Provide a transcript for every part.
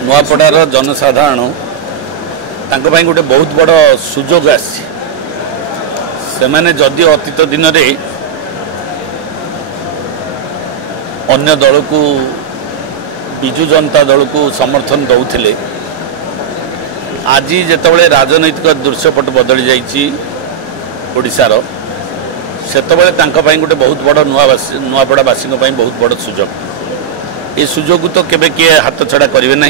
नुआपड़ार जनसाधारण गोटे बहुत बड़ सुजोग आसी जदि अतीत दिन में अन्य दल को विजु जनता दल को समर्थन दौले आज जितेबाला राजनैतिक दृश्यपट बदली जाशार से गोटे बहुत बड़ नुआपड़ावासी बहुत बड़ सुजोग ये सुजोग तो केबे किए हाथ छड़ा करेंगे ना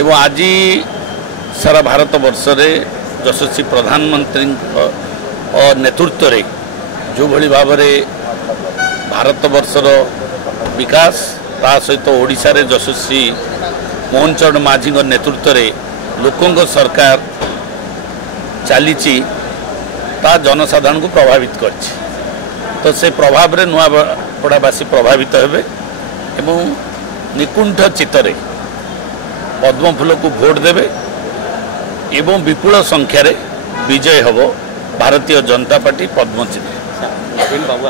एवं आज सारा भारत वर्ष में यशस्वी प्रधानमंत्री नेतृत्व में जो भली भाव भारत वर्षर विकास ता सहित ओडिशा रे यशस्वी मोहन चरण माझी नेतृत्व में लोकों सरकार चली ता जनसाधारण को प्रभावित कर तो से प्रभाव रे नुआपड़ावासी प्रभावित हेबे एवं निकुंठ चित्तरे पद्म फूल को भोट देवे एवं विपुल संख्यार विजय हम भारतीय जनता पार्टी पद्म चिन्ह। नवीन बाबू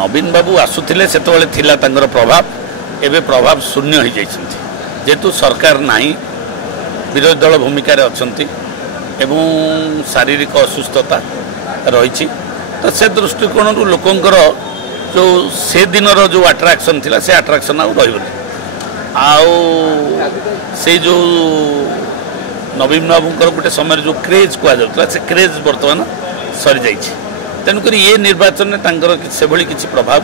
नवीन बाबू आसुले से प्रभाव एवं प्रभाव शून्य हो जाती जेहेतु सरकार नहीं विरोधी दल भूमिका अच्छा एवं शारीरिक असुस्थता रही तो से दृष्टिकोण लोकंर जो से दिन जो अट्राक्शन थिला से अट्राक्शन आउ से जो नवीन बाबूंकर गोटे समय जो क्रेज कहुला से क्रेज बर्तमान सरी जाइए तेणुक ये निर्वाचन में से भली किसी प्रभाव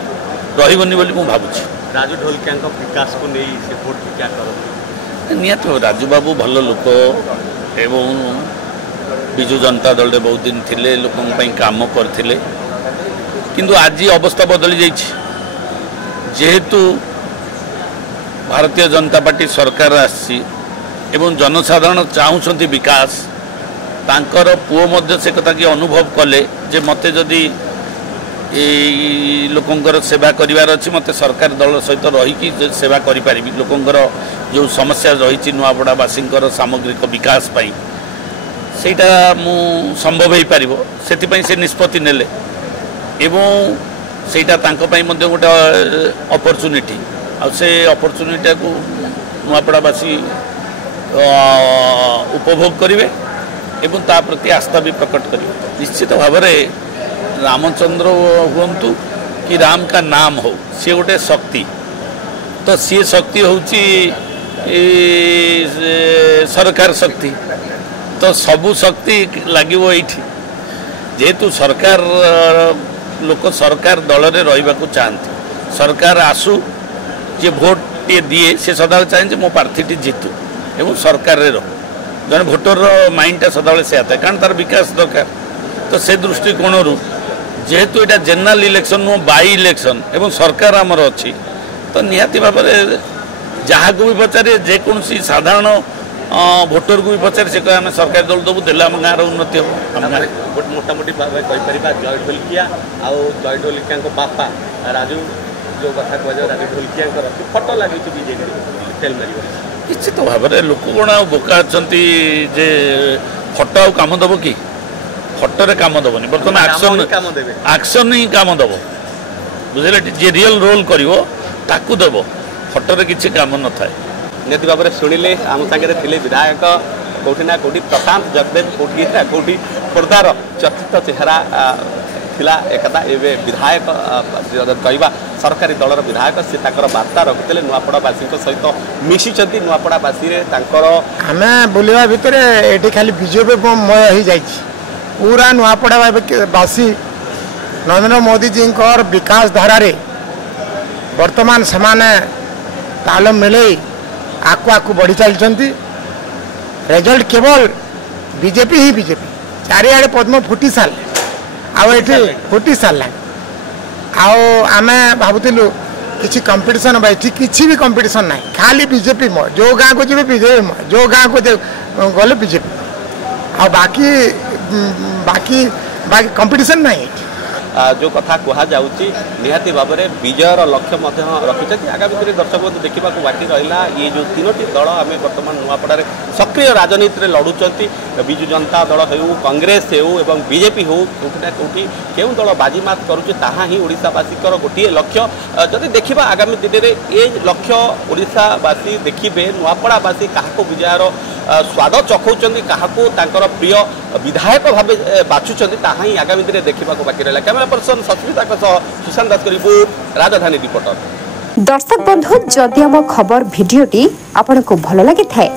रही भावुँ। राजू ढोलकिया विकास को नहीं से वोट क्या कर निहत राजू बाबू भल लोक एवं विजु जनता दल में बहुत दिन थिले लोकों काम करथिले किंतु आज अवस्था बदली जाइए जेहेतु भारतीय जनता पार्टी सरकार आसी एवं जनसाधारण चाहूँगी विकास तांकर पुओ मध्य से कथा कि अनुभव कले जे मते जदि लोकंकर सेवा करिवार अछि मते सरकार दल सहित रही सेवा करि पारिबी लोकंकर जो समस्या रही नुआपड़ावासींकर सामग्रिक विकास पाई सेटा मु संभव हो पारिबो सेति से निष्पत्ति नेले एवं सेटा तांको पई मध्ये गोटे अपॉर्चुनिटी आ से अपॉर्चुनिटी को नुआपड़ावासी उपभोग करेंगे एवं ता प्रति आस्था भी प्रकट करेंगे। निश्चित भाव में रामचंद्र हुंतु कि राम का नाम हो सी गोटे शक्ति तो सी शक्ति हूँ सरकार शक्ति तो सबू शक्ति लगे ये जेहेतु सरकार लोक सरकार दल में रहा चाहती सरकार आसू जे भोट टे दिए से सदा चाहे मो प्रार्थी जीतू एवं सरकार रे रहो जन भोटर माइंडटा सदा से आता है कारण तार विकास दरकार तो से दृष्टिकोण जेहेतु यहाँ जेनराल इलेक्शन नुह बाई इलेक्शन एवं सरकार आमर अच्छी तो निहाती भाव में जहाँ को भी पचारे जेकोसी साधारण भोटर को भी पचारे से कह सरकार दल दबू दे आम गाँव उन्नति हम मोटामोटी भाव जय ढोलकिया आउ जय ढोलकिया बापा राजू जो कथा कह राजू ढोलकिया फटो लगे बीजेपी तेल मार निश्चित भाव में लोक कौन बोका अच्छा जे फटो आ कम दब कि फटोरे काम दबनी बर्तमान एक्शन ही काम दब बुझे जे रियल रोल कर देव फटोरे किसी काम न था निहती भाव में शुणिले आम सागे थे विधायक कौटी ना कौटी प्रशांत जगदेव कौटी कौटी खोर्धार चर्चित चेहरा थिला एकदा एवं विधायक कहवा सरकारी दलर विधायक से बार्ता रखुते नुआपड़ावासी सहित मिशिंट नुआपड़ावासी आम बुलवा भितर ये खाली बीजेपी मय हो जा पूरा नुआपड़ावासी नरेंद्र मोदी जी विकास धारा वर्तमान से ताल मिले आकु बढ़ी चलती रिजल्ट केवल बीजेपी ही बीजेपी चारिआडे पद्म फुटी सारे आठी फुटी सारा आम भावुलु किसी कंपटीशन भाई किसी भी कंपटीशन ना खाली बीजेपी म जो गाँ को जी बीजेपी जो गाँ को गले बीजेपी आ बाकी बाकी बाकी कंपटीशन ना जो कथा कहुच्छी निहाती भाव में विजयर लक्ष्य रखिंट आगामी दिन दर्शक बंधु देखा बाकी रहा ये जो 3टी दल आम बर्तमान नुआपड़ा सक्रिय राजनीति में लड़ुंट विजु जनता दल हो कांग्रेस हो बीजेपी हो कौटिना कौटी क्यों दल बाजीमात करुँही ओडावासी गोटे लक्ष्य जदि देखा आगामी दिन में ये लक्ष्य ओडावासी देखिए नुआपड़ावासी क्या विजयर स्वाद चखौं क्या प्रिय विधायक भाव बाछुंट ताही आगामी दिन देखा बाकी रहा कैमेरा पर्सन सस्मिता सुशांत दास रिपोर्ट राजधानी रिपोर्टर। दर्शक बंधु जदि आम खबर भिडियोटी आपन को भल लगी थाए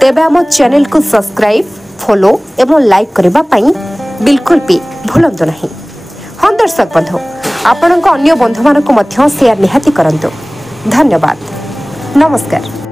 तेबे आम चैनल को सब्सक्राइब फॉलो एवं लाइक करबा पई बिल्कुल भी भूलंतु नहीं। हाँ दर्शक बंधु आपण अन्य बंधु मानक मध्य शेयर निहाती करंतु। धन्यवाद नमस्कार।